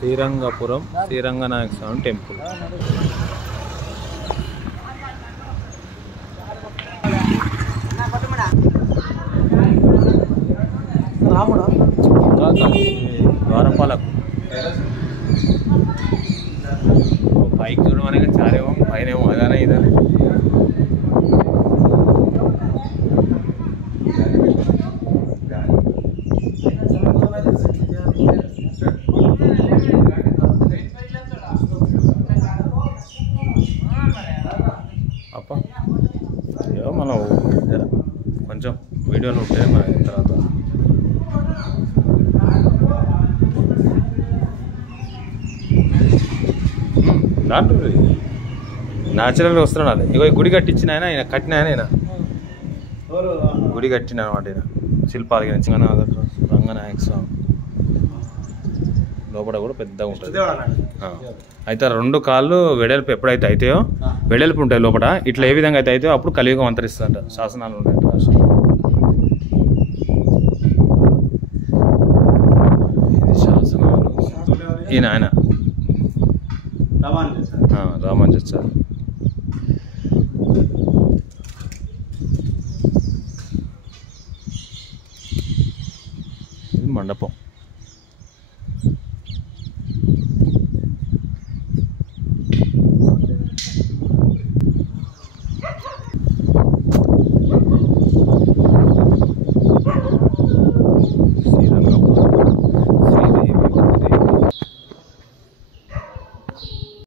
శ్రీరంగపురం శ్రీరంగనాయక స్వామి temple. ద్వారపాలకు పైకి చూడమనే చారేమో పైనేమో అదానే ఇదానే. అప్ప ఏమో మనం కొంచెం వీడియోలు ఉంటే మన తర్వాత దాంట్లో న్యాచురల్గా వస్తున్నాడు. ఇగో గుడి కట్టించిన ఆయన కట్టిన ఆయన గుడి కట్టిన అనమాట. ఆయన శిల్పాలు రంగనాయక స్వామి లోపల కూడా పెద్దగా ఉంటుంది. అయితే 2 కాళ్ళు వెడల్పు ఎప్పుడైతే అవుతాయో వెడల్పు ఉంటాయి లోపల, ఇట్లా ఏ విధంగా అయితే అవుతాయో అప్పుడు కలియుగం అంతరిస్తుందంట. శాసనాలు ఉంటాయి రాష్ట్రం. ఇది శాసనాలు. ఈయన ఆయన రామానుజాచార్య. ఇది మండపం.